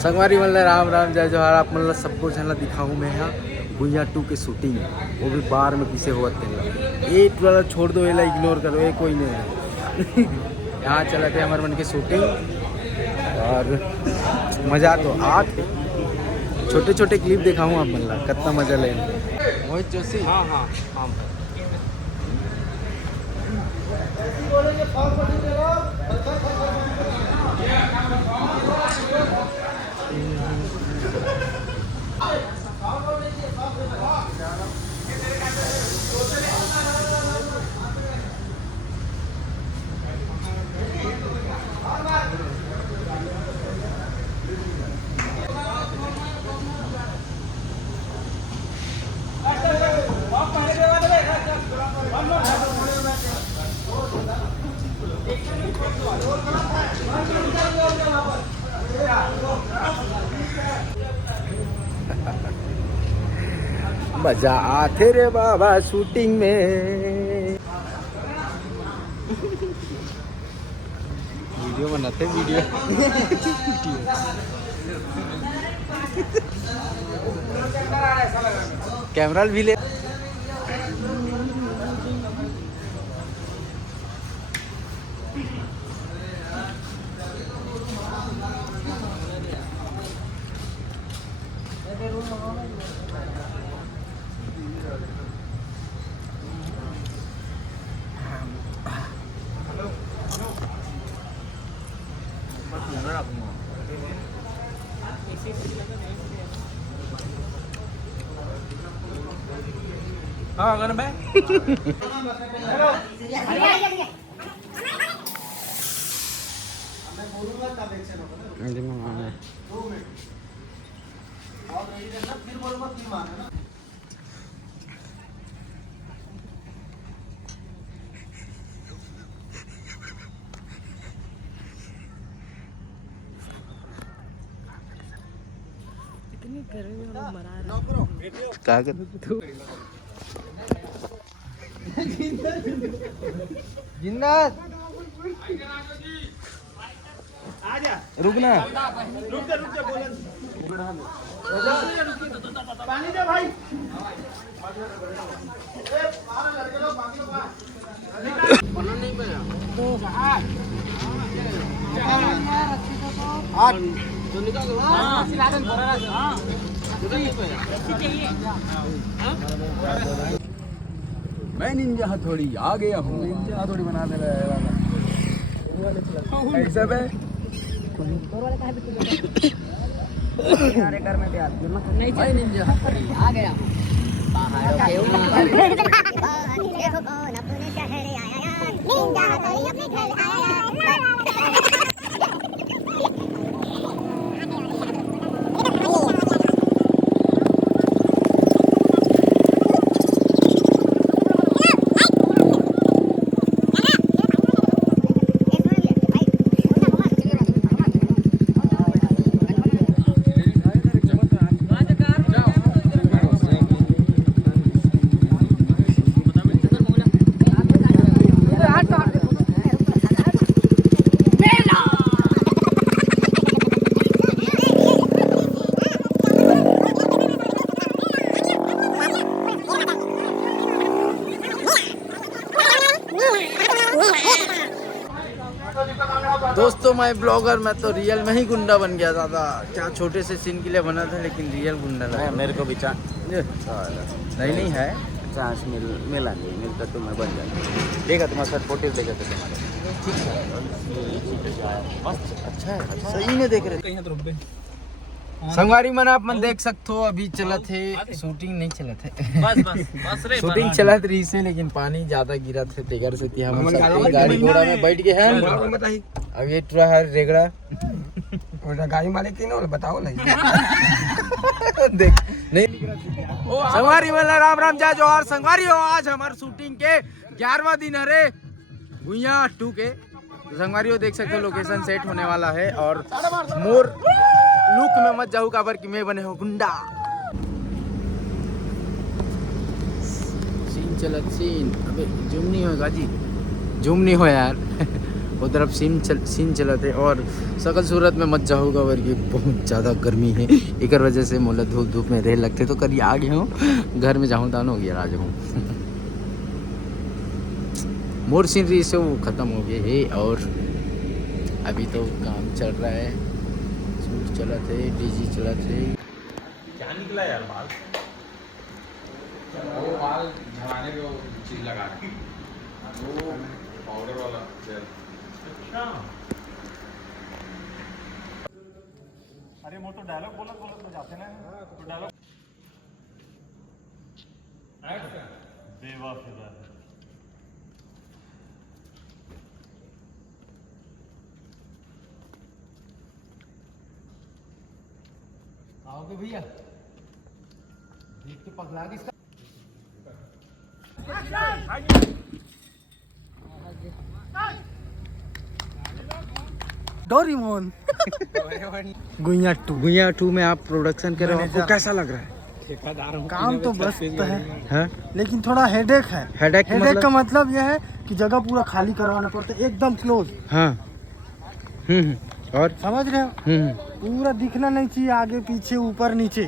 संगवारी मतलब राम राम जय जोहार। आप मतलब सबको झलना दिखाऊँ मैं यहाँ भुइयाँ 2 के शूटिंग, वो भी बाहर में किसे हुआ तेल ये वाला छोड़ दो, ये इग्नोर करो, ये कोई नहीं है। यहाँ चला थे हमारे मन की शूटिंग और मज़ा तो आते छोटे छोटे क्लिप दिखाऊँ आप मतलब कितना मज़ा लेंगे। मोहित जोशी हाँ हाँ हाँ मजा आते रे बाबा शूटिंग में। वीडियो बनाते वीडियो कैमरा भी ले। हाँ गन बे इतनी गर्मी में लोग मरा रहे हैं। क्या कर तू जिन्नत रुकना रुक जा बोलन पानी दे भाई। नहीं पाया तो निकाल दो। हाँ सिलादन भरा है। हाँ नहीं पाया मैं निंजा हथौड़ी आ गया हूँ। निंजा हथौड़ी बना दे रहा है ऐसा है हमारे घर में भी आते नहीं भाई निंजा हथौड़ी आ गया पहाड़ों के ऊपर देखो कौन अपने शहर आया, निंजा हथौड़ी अपने घर आया। दोस्तों मैं ब्लॉगर, मैं तो रियल में ही गुंडा बन गया था। क्या छोटे से सीन के लिए बना था लेकिन रियल गुंडा लगा। मेरे को भी नहीं है चांस मिला नहीं मिलता तो मैं बन जाता। देखा तुम्हारे साथ फोटो देखा था तुम्हारे। ठीक है अच्छा है सही में देख रहे कहीं तो रुक गए। संगवारी मन आप मन देख सकते हो अभी चला थे शूटिंग नहीं चला थे बस रे शूटिंग चला रही से लेकिन पानी ज्यादा गिरा थे तेगर से हम गाड़ी घोड़ा में बैठ गए हैं। बताइए अब ये ट्रा है रेगड़ा गाड़ी मालिक की ना बताओ नहीं। देख नहीं संगवारी वाला राम राम जय जोहार। संगवारी हो आज हमारे शूटिंग के 11वां दिन है रे भुइयाँ 2 के। तो संगवारी हो देख सकते हो लोकेशन सेट होने वाला है और मोर लुक में मत जाऊ काबर कि मैं बने हो गुंडा। सीन चलत सीन अबे जूम नहीं होगा जी जूम नहीं हो यार उधर अब सीन चला थे और सकल सूरत में मत जाऊँगा और ये बहुत ज़्यादा गर्मी है एक वजह से मोला धूप में रह लगते तो कल आ गया हूँ घर में जाऊँ दान हो गया राज हूँ मोर सीनरी से वो ख़त्म हो गए है और अभी तो काम चल रहा है शूट चला थे डीजी चला थे क्या निकला यार बाल वो बाल झड़ाने को चीज लगा के वो पाउडर वाला जेल अच्छा अरे वो तो डायलॉग बोलत में जाते ना तो डायलॉग बेवफा आओगे भैया देख के पगला के इसका डोरेमोन गुइया टू में आप प्रोडक्शन कर रहे हो आपको कैसा लग रहा है काम तो बस है हाँ? लेकिन थोड़ा हेडेक है हेडेक का मतलब यह है कि जगह पूरा खाली करवाना पड़ता है एकदम क्लोज हाँ और समझ रहे हो पूरा दिखना नहीं चाहिए आगे पीछे ऊपर नीचे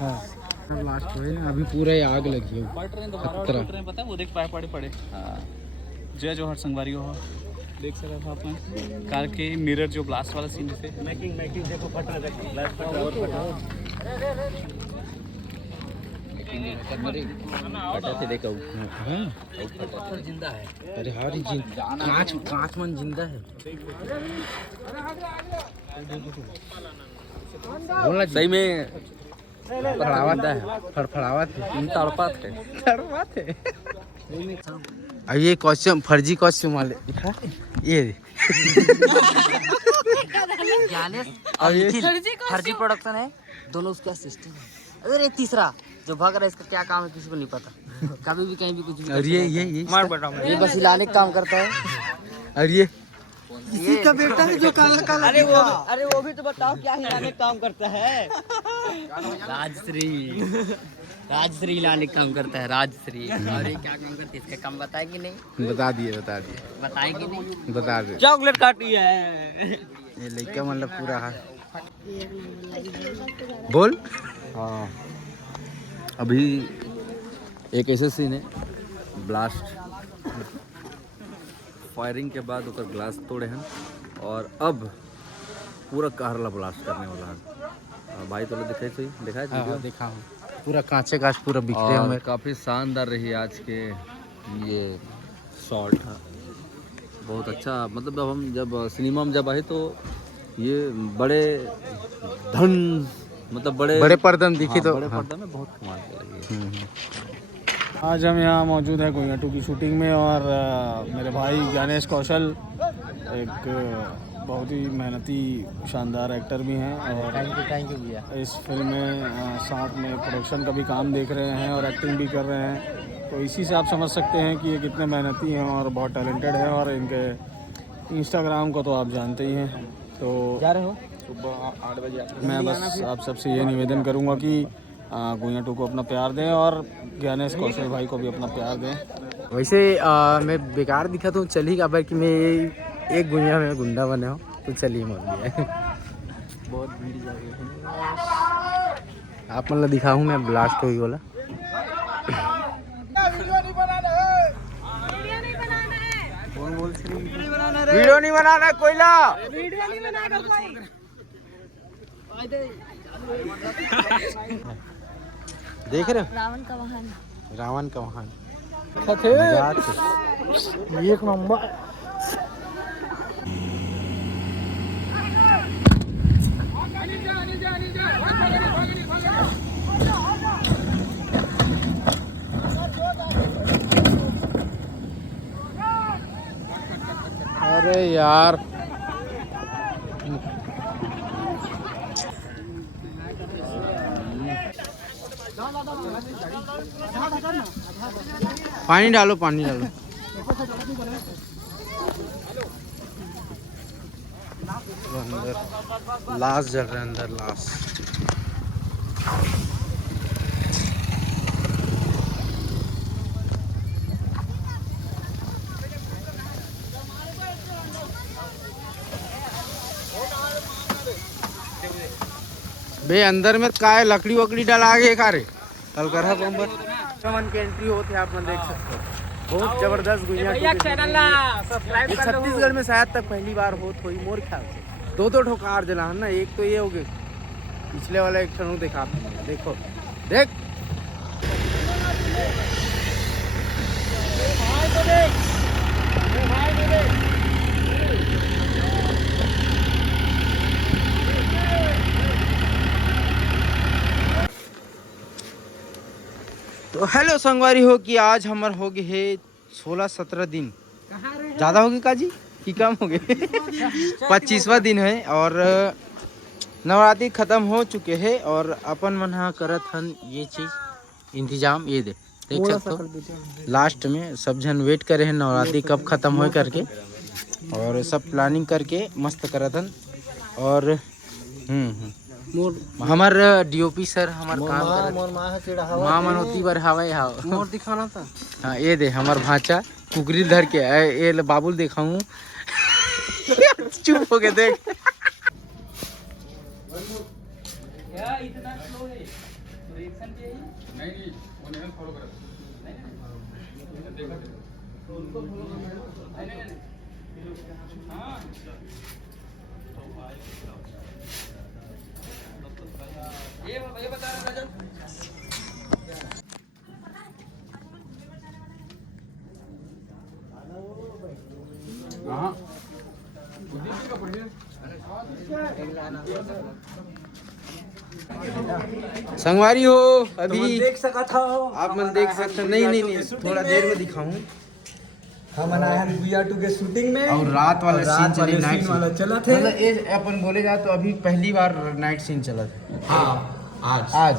हाँ लास्ट में ना अभी पूरा ही आग लगी है पता है वो देख पाए पड़े जय जौहर संगवारी हो देख सकते हो आपने कार के मिरर जो ब्लास्ट वाला सीन से मैकिंग देखो फट रहा है ग्लास फट रहा फटा थे देखा पत्थर जिंदा है अरे हर कांच मन जिंदा है बोलना सही में फड़फड़ावत है तड़पात है अब ये कॉस्ट्यूम फर्जी कॉस्ट्यूम वाले दिखा ये फर्जी प्रोडक्शन है दोनों उसका सिस्टम है अरे तीसरा जो भाग रहा है इसका क्या काम है किसी को नहीं पता कभी भी कहीं भी कुछ भी और ये ये बस हिलाने का काम करता है और ये इसी का बेटा है जो काला काला अरे वो भी तो बताओ क्या हिलाने का काम करता है राजश्री हिलाने का काम करता है राजश्री और ये क्या काम करती है इसका काम बताएगी नहीं बता दिए बताएगी नहीं बता दे चॉकलेट काटी है ये लड़का मतलब पूरा है बोल हाँ अभी एक ऐसे सीन है ब्लास्ट फायरिंग के बाद ओकर ग्लास तोड़े हैं और अब पूरा कारला ब्लास्ट करने वाला है भाई तो दिखाई सही दिखाई हाँ, देखा हूँ पूरा कांचे कांच पूरा बिखरे हुए काफ़ी शानदार रही आज के ये शॉट बहुत अच्छा मतलब जब सिनेमा में जब आए तो ये बड़े धन मतलब बड़े पर्दे में दिखी तो बड़े पर्दे में बहुत कमाल की लगी। आज हम यहाँ मौजूद हैं गुइया टू की शूटिंग में और मेरे भाई ज्ञानेश कौशल एक बहुत ही मेहनती शानदार एक्टर भी हैं और थैंक यू भैया इस फिल्म में साथ में प्रोडक्शन का भी काम देख रहे हैं और एक्टिंग भी कर रहे हैं तो इसी से आप समझ सकते हैं कि ये कितने मेहनती हैं और बहुत टैलेंटेड हैं और इनके इंस्टाग्राम को तो आप जानते ही हैं तो जा रहे हो सुबह 8 बजे मैं बस आप सबसे ये निवेदन करूँगा कि गुइया टू को अपना प्यार दें और ज्ञानेश कौशल भाई को भी अपना प्यार दें। वैसे मैं बेकार दिखा तो चलिएगा पर कि मैं एक गुइया में गुंडा बने हो तो चलिए मत गया बहुत भीड़ जा रही है आप मतलब दिखाऊँ मैं ब्लास्ट हुई बोला वीडियो नहीं बनाना कोयला वीडियो नहीं बनाएगा कोई देख रहे हो रावण का वाहन एक नंबर अरे यार पानी डालो अंदर लाश जल रहा है अंदर लाश बे अंदर में काय लकड़ी वकड़ी डाला आगे कारे कल कर पंपर मन के एंट्री होते आप मन देख सकते हो। बहुत जबरदस्त गुइया ये छत्तीसगढ़ में शायद तक पहली बार होत हुई मोर ख्याल से। दो ठोकार जला है ना, एक तो ये हो गए पिछले वाला एक क्षण देखा आपने, देखो देख तो हेलो संगवारी हो कि आज हमार हो गए है 16-17 दिन ज़्यादा हो गए काजी कि कम हो गए 25वां दिन है और नवरात्रि खत्म हो चुके हैं और अपन मन हाँ करत हन ये चीज़ इंतजाम। ये देख सकते हो लास्ट में सब जन वेट करे हैं नवरात्रि कब खत्म हो करके और सब प्लानिंग करके मस्त करत हन। और हमार डीओपी सर हमार काम करत माँ मनोती बर हवाई मोर दिखाना था। हाँ ये दे हमार भांचा कुकरी धर के ये बाबुल दिखाऊं चुप हो के देख नहीं वो नहीं फॉलो कर संगवारी हो अभी देख सका था आप मन देख सकते हैं। नहीं थोड़ा देर में दिखाऊं। हम आए हैं गुइया 2 के शूटिंग में और रात वाला सीन चले नाइट सीन वाला चला थे। मतलब ये अपन बोले जा तो अभी पहली बार नाइट सीन चला था। हाँ आज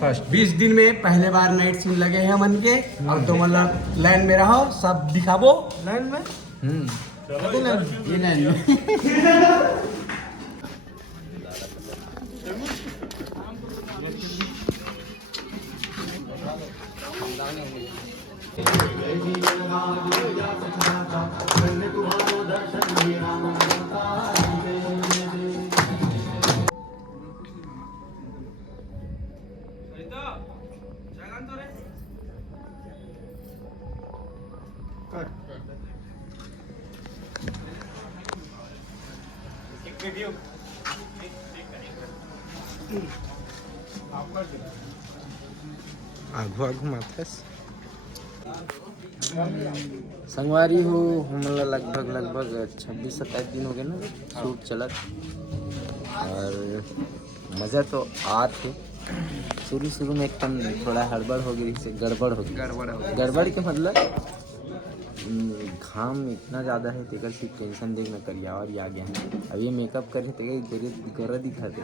फर्स्ट 20 दिन में पहले बार नाइट सीन लगे हैं मन के और तो मतलब लाइन में रहो सब दिखाबो लाइन में। ये लाइन में आगू आगू माथस संगवारी हो हमला लगभग 26-27 दिन हो गए ना शूट चलत और मज़ा तो आते। शुरू में एकदम थोड़ा हड़बड़ हो गई से गड़बड़ के मतलब घाम इतना ज़्यादा है तेकर सिर्फ टेंशन देख न करिया और आ गया है। अब ये मेकअप करे तेरे गोरा दिखाते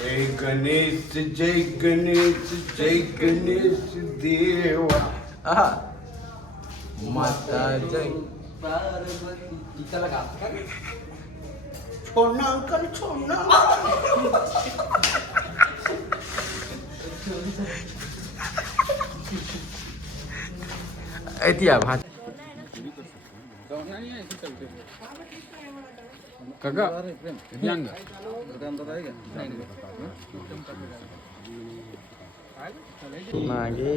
जय गणेश जय गणेश जय गणेश देवा माता जय टीका लगा छोड़ना अंकल छोड़ना। ऐतिया भात काका दिव्यांग मागे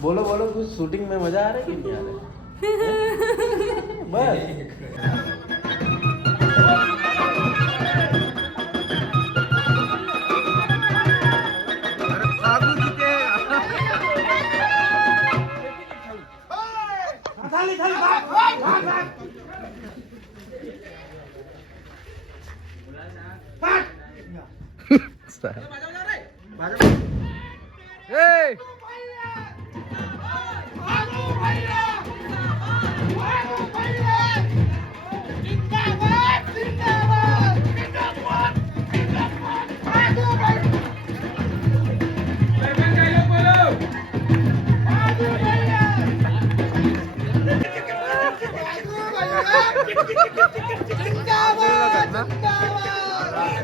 बोलो कुछ शूटिंग में मजा आ रहा है कि नहीं आ रहा है? बस Hey!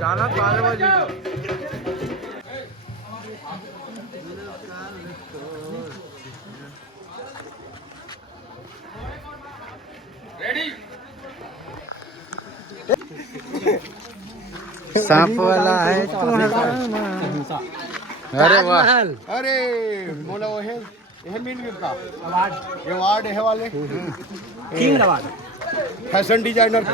गाना बारे बजे सांप वाला है अरे वाह अरे मोला वो है ये मिल गया अवार्ड है वाले king award fashion designer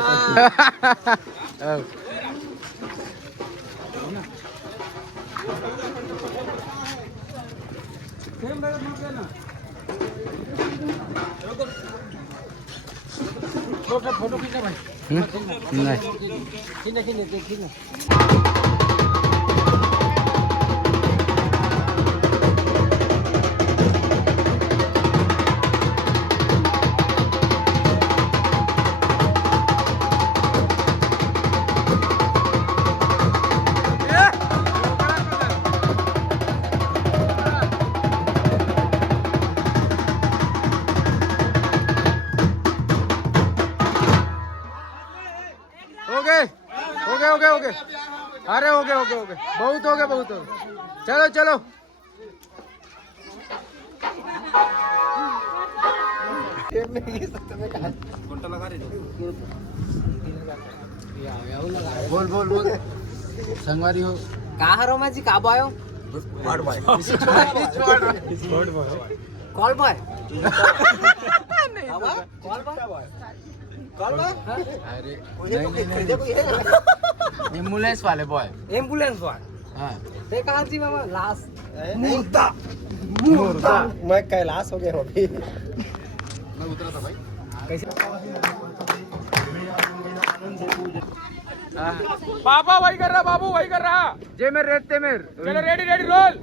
photo खींचा भाई नहीं ओके अरे ओके बहुत हो गया चलो चलो बोल संगवारी हो कहाँ रोमा जी कब आयो कॉल बॉय एम्बुलेंस वाले बॉय हाँ ते कहाँ थी मामा लाश मुर्दा मैं कैलाश हो गया अभी मैं उतरा था भाई बाबा वही कर रहा जे मेर रेडते मेर चलो रेडी रोल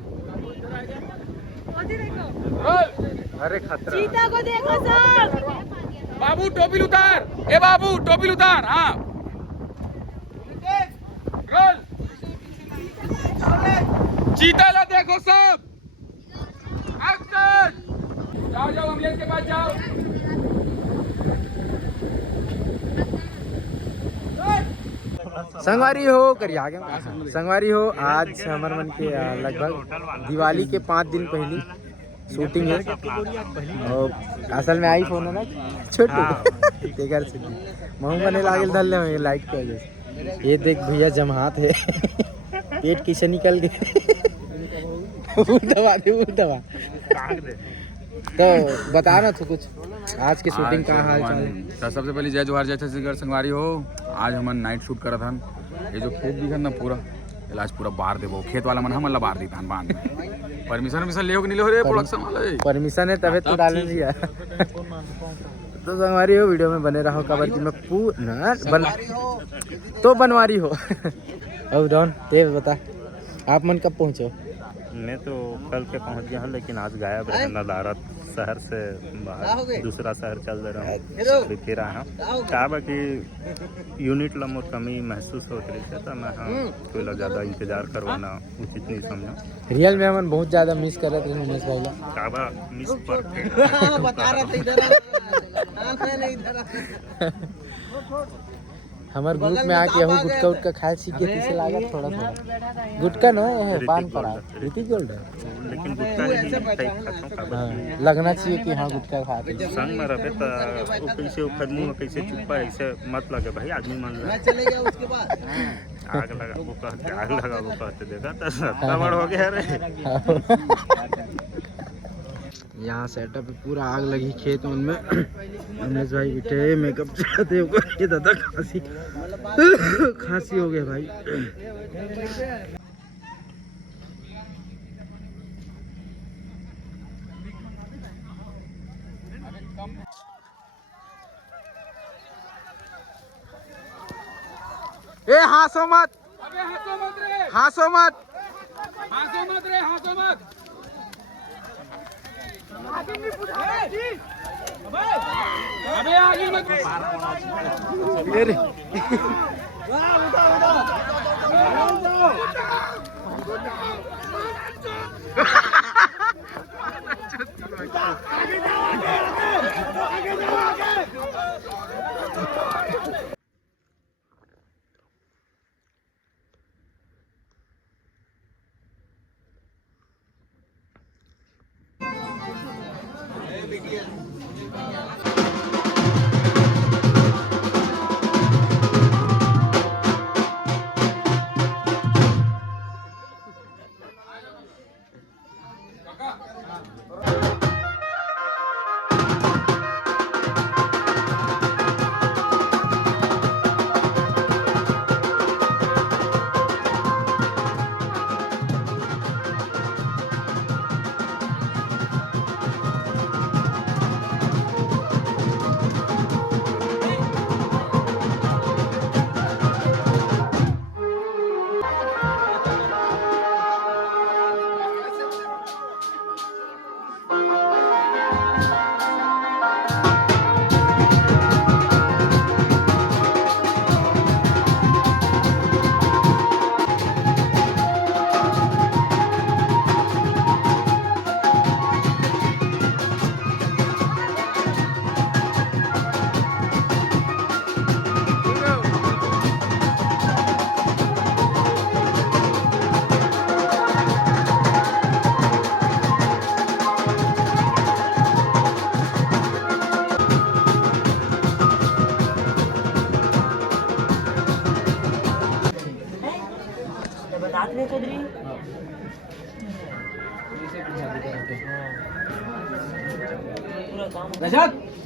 अरे खतरा चीता को देखो सर बाबू टोपी उतार हाँ रोल चीता ला देखो सब एक्शन जाओ एम्बुलेंस के पास जाओ संगवारी हो करिए आगे संगवारी हो आज हमारे मन के लगभग दिवाली के 5 दिन पहले शूटिंग है और असल में आईफोन है ना छोटू तेगर से महू बने लागल धल ले लाइट के वजह से ये देख भैया जमहात है पेट किसे निकल गए दबा तो बता ना तो कुछ आज की शूटिंग का हाल चाल है सबसे पहले जय जोहार जय छत्तीसगढ़ संगवारी हो आज हमन नाइट शूट करा था ये जो खेत दिखा ना पूरा इलाज पूरा बार देबो खेत वाला मन हमन ला बार दी थान बांध परमिशन ले हो कि नहीं ले हो रे प्रोडक्शन वाले परमिशन है तबे तो डालने दिया तो संगवारी हो वीडियो में बने रहो कबड्डी में तो बनवारी हो अब डॉन ये बता आप मन कब पहुँचो मैं तो कल के पहुंच गया हूँ लेकिन आज गायब है नदारत शहर से बाहर दूसरा शहर चल दे रहा हूँ फिर आया हूँ क्या बाकी यूनिट ला मोर कमी महसूस हो रही है तो मैं कोई लोग ज़्यादा इंतजार करवाना उचित नहीं समझा रियल में हम बहुत ज़्यादा मिस कर रहे थे उमेश भाई ला क्या बा मिस पर बता रहा था हमारे ग्रुप में आके यहू गुटका उटका खाए सीख गए से लागत थोड़ा गुटका न है पान पड़ा ऋतिक गोल्ड है लेकिन गुटका नहीं खाता हूँ लगना चाहिए कि हाँ गुटका खाते संग में रहे तो वो कैसे उखड़ मुँह में कैसे चुप्पा ऐसे मत लगे भाई आदमी मान लो चलेगा उसके बाद आग लगा वो कहते देखा तो सत्ता बड़ हो गया रे यहाँ सेटअप पूरा आग लगी खेत उनमें उमेश भाई बैठे मेकअप चढ़ाते ये दादा खांसी हो गया भाई ए हंसो मत, अबे हंसो मत रे, हंसो मत। हंसो मत रे, हंसो मत। अबे आगे मत।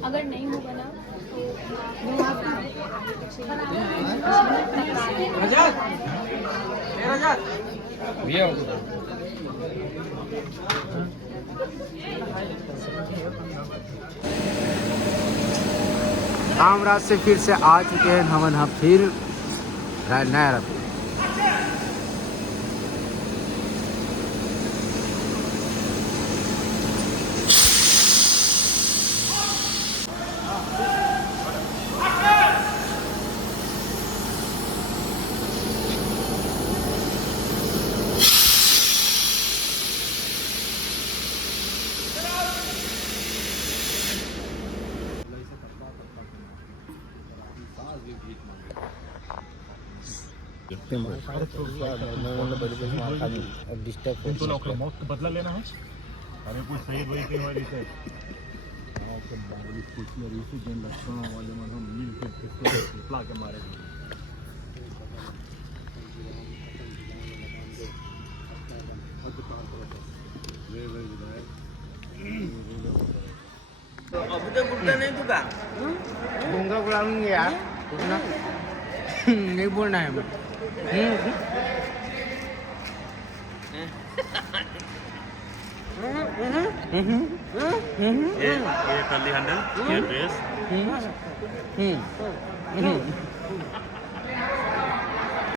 अगर नहीं होगा ना हम रात से फिर से आ चुके हैं हम यहाँ फिर नया रात। बदला लेना है अरे कोई सही वही नहीं वाली से अभी तो गुड्डा नहीं तुका घूंगा बुलाऊंगे यार नहीं बोलना है मैं। ये कर्ली हैंडल ये ड्रेस